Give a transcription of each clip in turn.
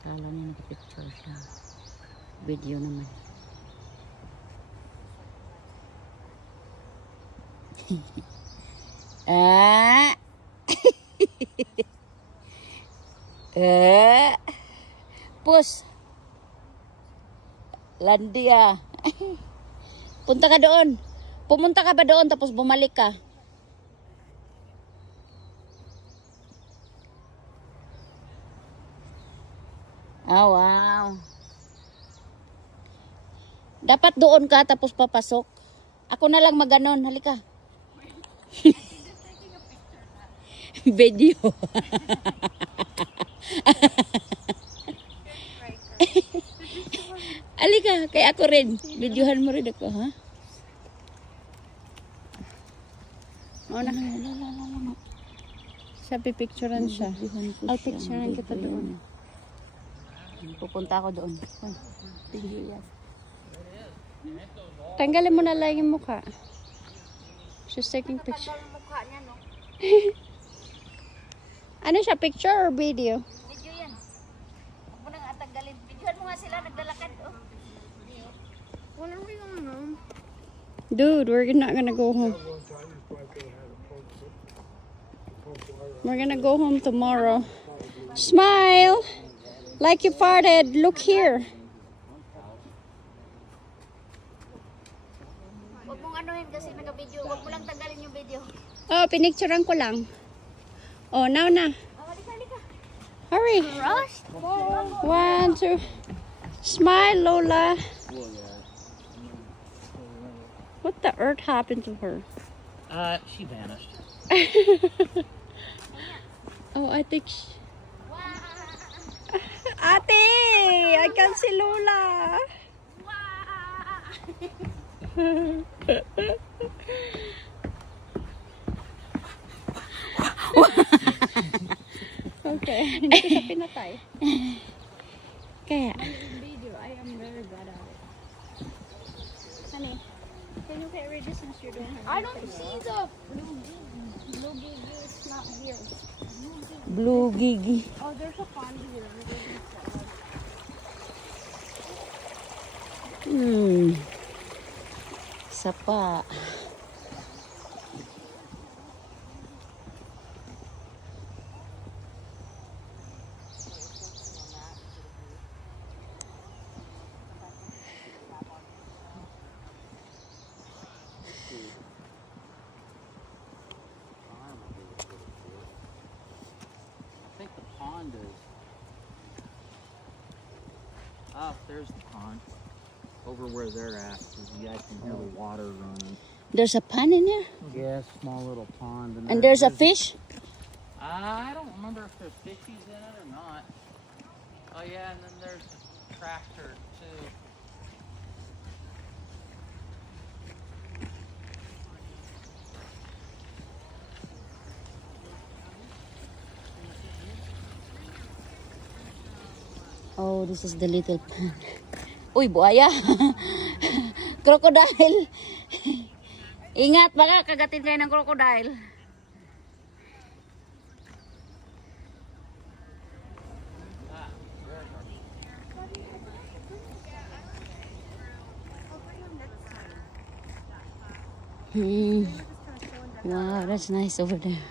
Kala niya nag-picture siya. Video naman. Ah! Pus! Landia. Punta ka doon. Pumunta ka ba doon tapos bumalik ka? Ah, wow. Dapat doon ka tapos papasok. Ako na lang maganon. Halika. Video. Halika. Kaya ako rin. Videohan mo rin ako, ha? Oh, sabi picturean siya. I'll picturean kita doon. Pupunta ako doon. Tanggalin mo na lang yung mukha. She's taking picture. Ano siya, picture or video? Video yan. Huwag mo nang atanggalin. Videohan mo nga sila naglalakad. Oh. When are we going home? Dude, we're not gonna go home. We're gonna go home tomorrow. Smile! Like you farted. Look here. Huwag mong anuhin kasi naka-video. Huwag mo lang tanggalin yung video. Oh, pinicturean ko lang. Oh, now na. Halika, halika. Hurry. Rush. 1, 2. Smile, Lola. What the earth happened to her? She vanished. Oh, I think Ate! I can see Lola! Okay, hindi ko siya pinatay. Kaya? Video, I am very bad at it. Honey, can you get ready since you're doing her? I don't see the blue gigi. Blue gigi is not here. Blue Gigi. Oh, there's a pond here. Sapa. I think the pond is. Oh, there's the pond. Over where they're at, because you guys can hear the water running. There's a pond in there? Yeah, small little pond. And there's a fish? I don't remember if there's fishies in it or not. Oh yeah, and then there's a tractor too. Oh, this is the little pond. Uy, buaya. Crocodile. Ingat, baka kagatin kayo ng crocodile. Wow, that's nice over there.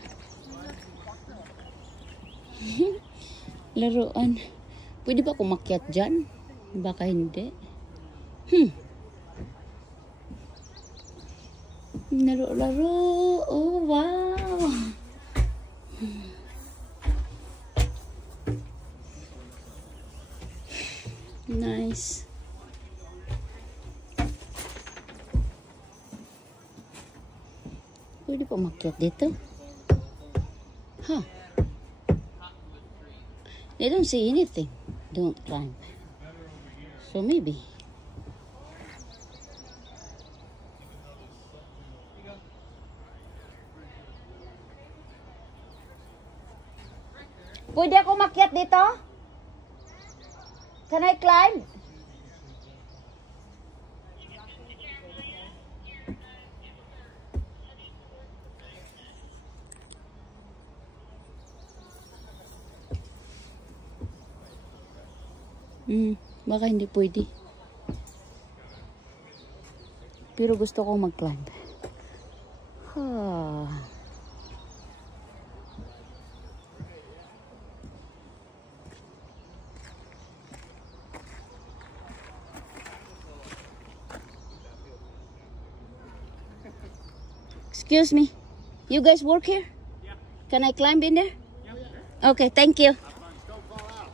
Laruan. Pwede ba kumakyat dyan? Baka hindi. Laro-laro. Oh, wow. Nice. Pwede pa umakyat dito? Huh. They don't see anything. Don't climb. So maybe. Pwede ako umakyat dito? Can I climb? Baka hindi pwede. Pero gusto ko mag-climb. Excuse me. You guys work here? Yeah. Can I climb in there? Yeah. Okay, thank you. Don't fall out.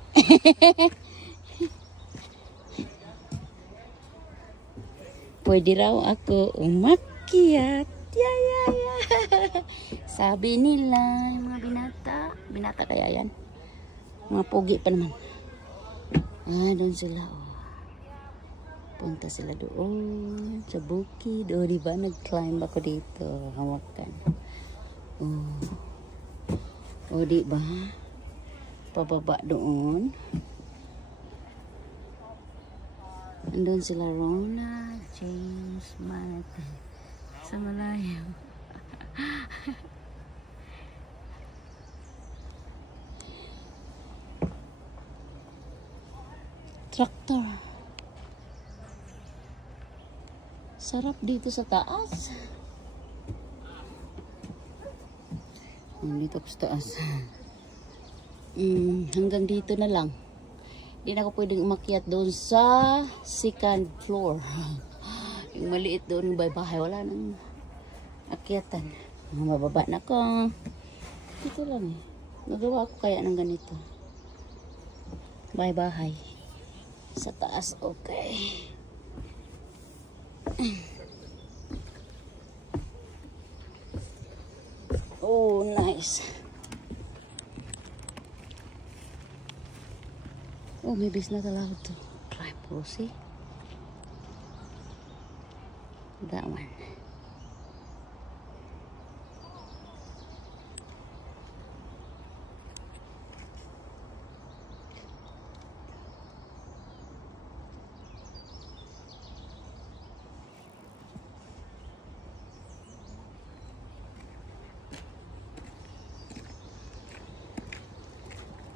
Pwede raw ako umakyat. Yeah. Sabi nila, yung mga binata kaya yan. Mga pogi pa naman. Doon sila. Punta sila doon sa bukid. Diba? Nag-climb ako dito. Hawakan. Diba? Pababa doon. Andun sila Rona, James, Matt. Sa malayo. Traktor. Sarap dito sa taas. Dito sa taas. Hanggang dito na lang. Hindi na ako pwedeng umakyat doon sa second floor. Yung maliit doon ng bahay, wala nang akyatan. Mababa na ko. Dito lang eh. Nagawa ko kaya ng ganito. Bahay. Sa taas, okay. Oh, nice. Oh, maybe it's not allowed to climb. We'll see. That one.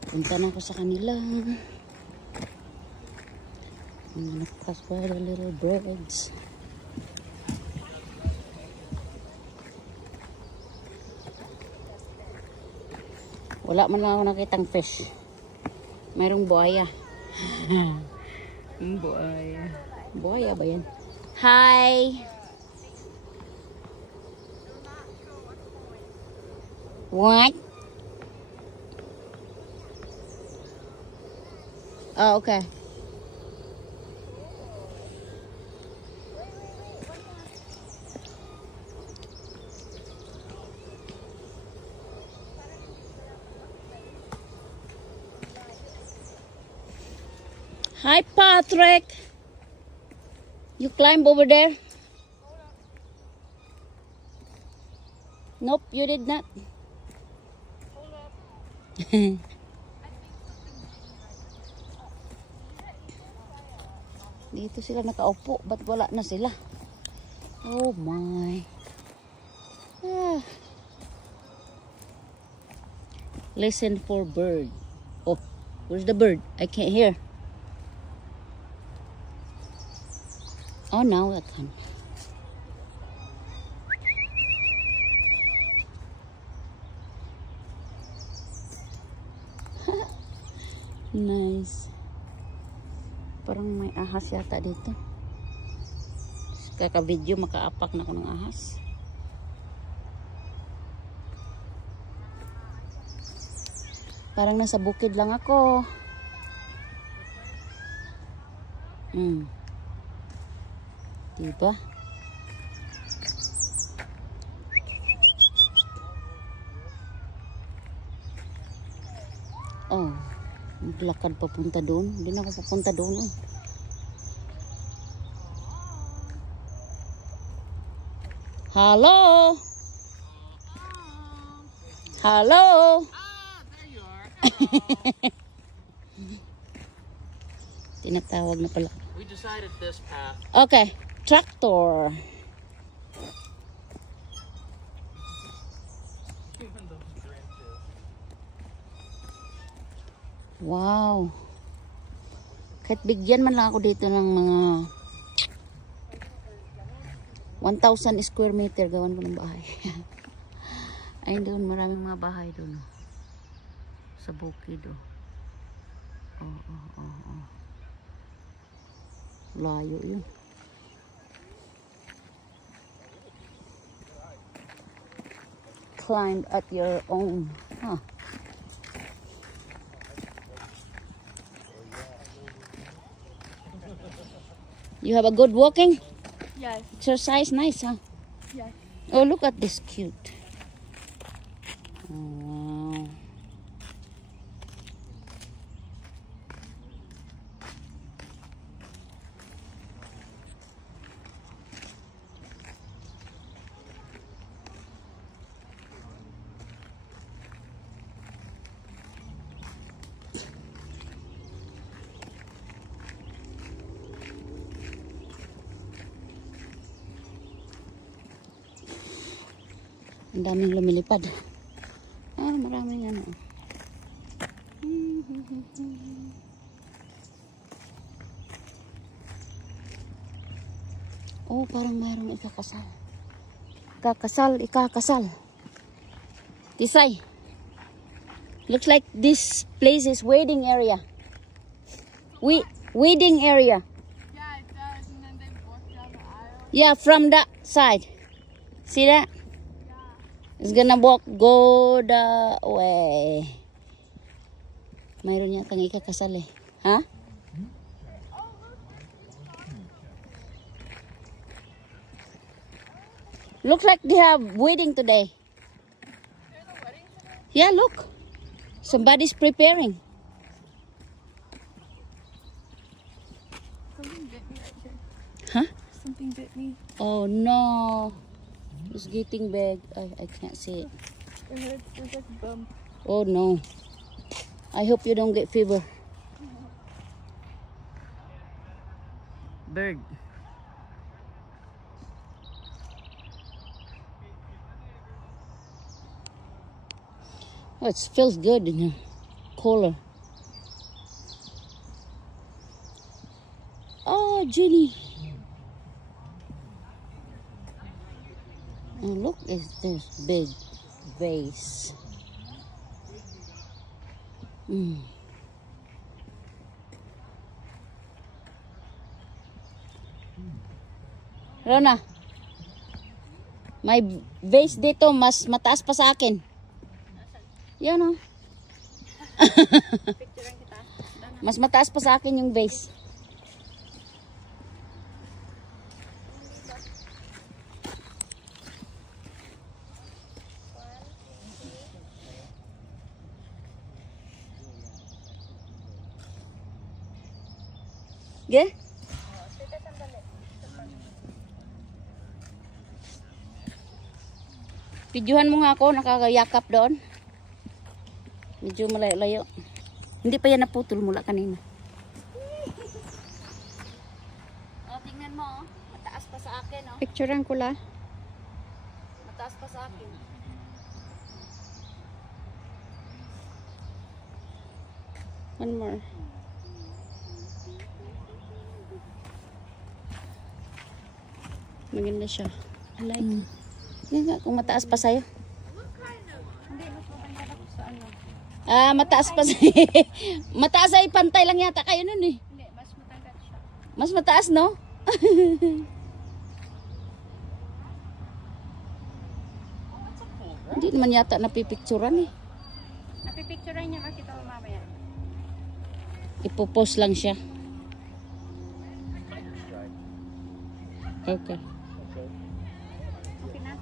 Punta na ako sa kanila. I'm gonna cross by the little birds. Wala man lang ako nakitang fish. Mayroong buhaya. Buhaya. Buhaya ba yan? Hi! What? Oh, okay. Hi, Patrick. You climb over there? Nope, you did not. Dito sila nakaupo. Ba't wala na sila? Oh my. Listen for bird. Oh, where's the bird? I can't hear. Oh, now I can. Nice. Parang may ahas yata dito. Kaka-video, makaapak na ako ng ahas. Parang nasa bukid lang ako. Diba? Oh, maglakad papunta doon. Hindi na ako papunta doon. Hello? Hello? There you are. Tinatawag na pala. We decided this path. Okay, tractor. Even those branches. Wow. Kahit bigyan man lang ako dito ng mga 1,000 square meter, gawan ko ng bahay. Ayun doon, maraming mga bahay doon. Oh. Sa bukid. Oh. Layo yun. Climb at your own. Huh. You have a good walking? Yes. Exercise, nice, huh? Yes. Oh, look at this cute. Wow. Ang daming lumilipad. Maraming ano. Oh, parang mayroong ikakasal. Ikakasal. Tisay. Looks like this place is wedding area. Wedding area. Yeah, it does. And then they walk down the aisle. Yeah, from that side. See that? It's gonna go the way. Mayroon yatang ikakasal eh. Ha? Looks like they have wedding today. There's a wedding today? Yeah, look. Somebody's preparing. Something bit me right here. Huh? Something bit me. Oh no. It's getting big. I can't see it. It hurts. There's like a bump. Oh no. I hope you don't get fever. Bird. Oh, it feels good in here. Cooler. Oh, Jenny. Oh, look at this big vase. Rona, may vase dito, mas mataas pa sa akin. Yan o. Picturean kita. Mas mataas pa sa akin yung vase. Ge? Videohan mo nga ako, nakakayakap doon. Medyo malayo-layo. Hindi pa yan naputol mula kanina. Oh, tingnan mo, oh. Mataas pa sa akin, oh. Picturean ko la. Mataas pa sa akin. One more. Maganda siya. I like it. Yan nga, kung mataas pa sa'yo. Hindi, mas maganda ako sa ano. Mataas pa sa'yo. Mataas ay pantay lang yata kayo nun eh. Hindi, mas matangkat siya. Mas mataas, no? Hindi naman yata napipicturan eh. Napipicturean niya, makita mo mamaya. Ipopost lang siya. Okay. Okay na?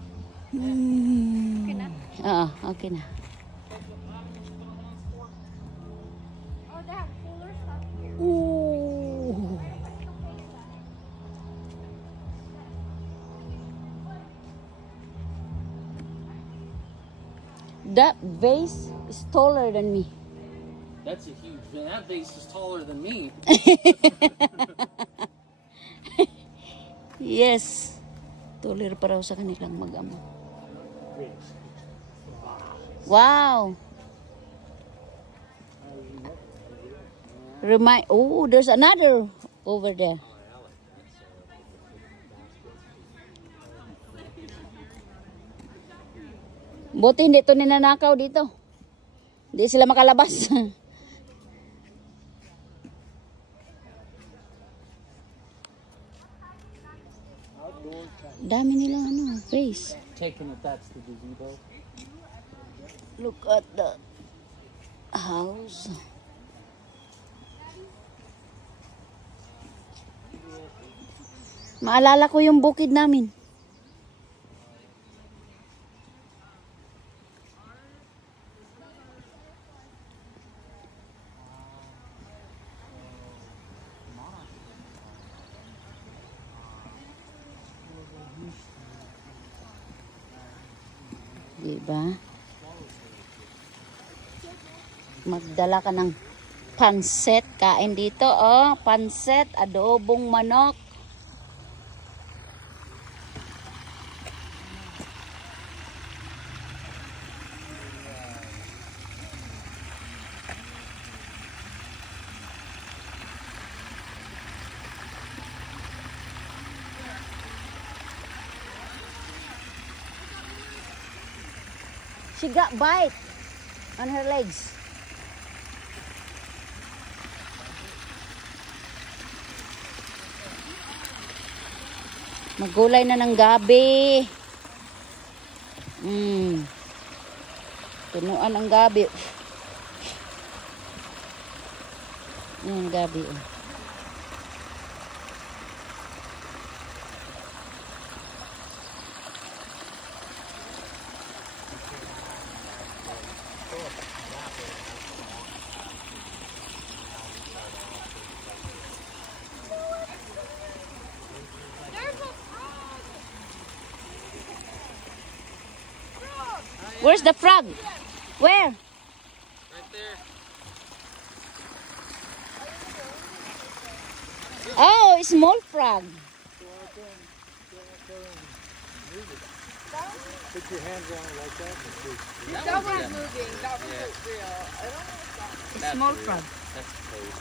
Okay na? Oo, okay na. Oh, they have cooler stuff here. Ooh. That vase is taller than me. That's a huge. That vase is taller than me. Yes. Taller pa raw sa kanilang mag-ama. Wow. Oh, there's another over there. Buti hindi ito ninanakaw dito. Hindi sila makalabas. Dami nilang ano, face. Taking it, that's the gazebo. Look at the house. Maalala ko yung bukid namin. Diba? Magdala ka ng pansit. Kain dito, oh. Pansit, adobong manok. She got bite on her legs. Magulay na ng gabi. Tunuan ang gabi. Yan gabi. Where's the frog? Where? Right there. Oh, a small frog. Put your hands on it like that and see. That one's moving. That one looks real. I don't know if that's A small real. frog. That's close.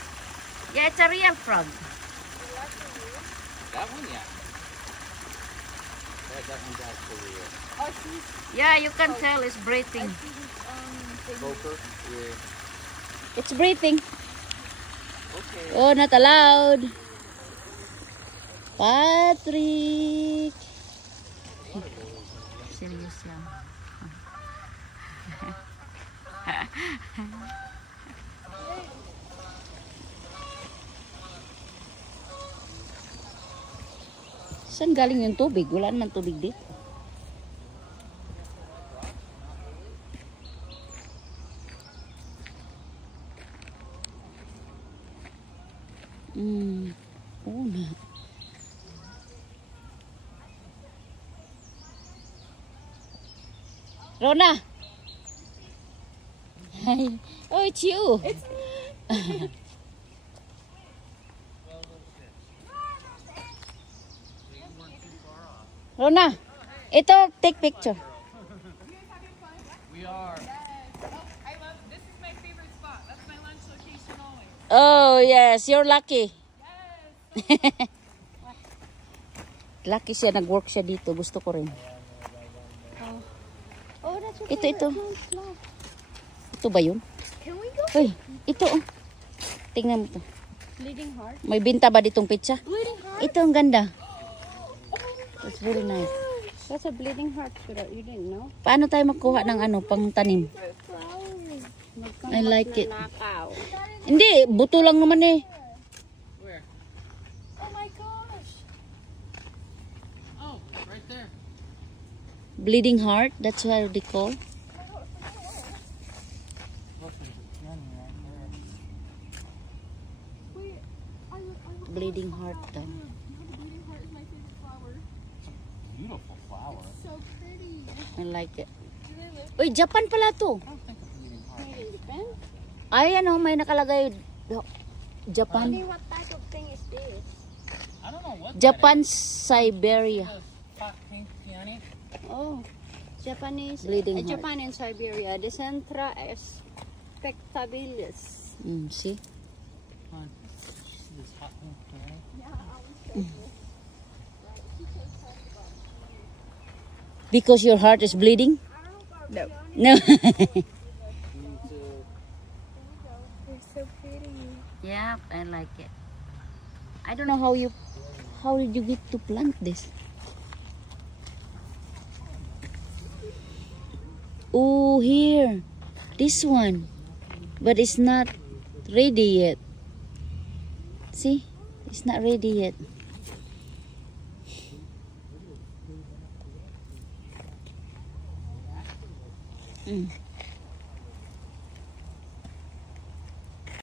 Yeah, it's a real frog. That one, yeah. That one's actually real. Oh, she's Yeah, you can tell it's breathing. Gopher? Yeah. It's breathing. Okay. Oh, not allowed. Patrick. Serious lang. Saan galing yung tubig? Wala naman tubig dito. Oo na. Rona! Hi. Oh, it's you. It's me. Rona, ito, take picture. We are. I love this is my favorite spot. That's my lunch location always. Oh, yes, you're lucky. Lucky siya, nag-work siya dito. Gusto ko rin. Oh, that's your Ito. Ito ba yun? Can we go? Uy, ito oh. Tingnan mo to. Bleeding Heart. May binta ba ditong pizza? Bleeding Heart. Ito ang ganda. It's very nice. That's a Bleeding Heart shooter. You didn't know? Paano tayo magkuha ng ano, pang tanim? I like it. Nakaw. Hindi, buto lang naman eh. Where? Oh my gosh. Oh, right there. Bleeding heart, that's what they call. Bleeding heart daw. Bleeding Heart is my favorite flower. Beautiful flower. So pretty. I like it. Do they live Uy, Japan pala to. in Japan? Ay, ano, may nakalagay. Japan. What type of thing is this? I don't know what Japan, Siberia. that is. Hot pink peony. Oh, Japanese. Bleeding heart. Japan and Siberia. Decentra spectabilis. See? hot pink today. Because your heart is bleeding? No. No. They're so pretty. Yep, I like it. I don't know how did you get to plant this? Oh, here. This one. But it's not ready yet. See? It's not ready yet. Mm.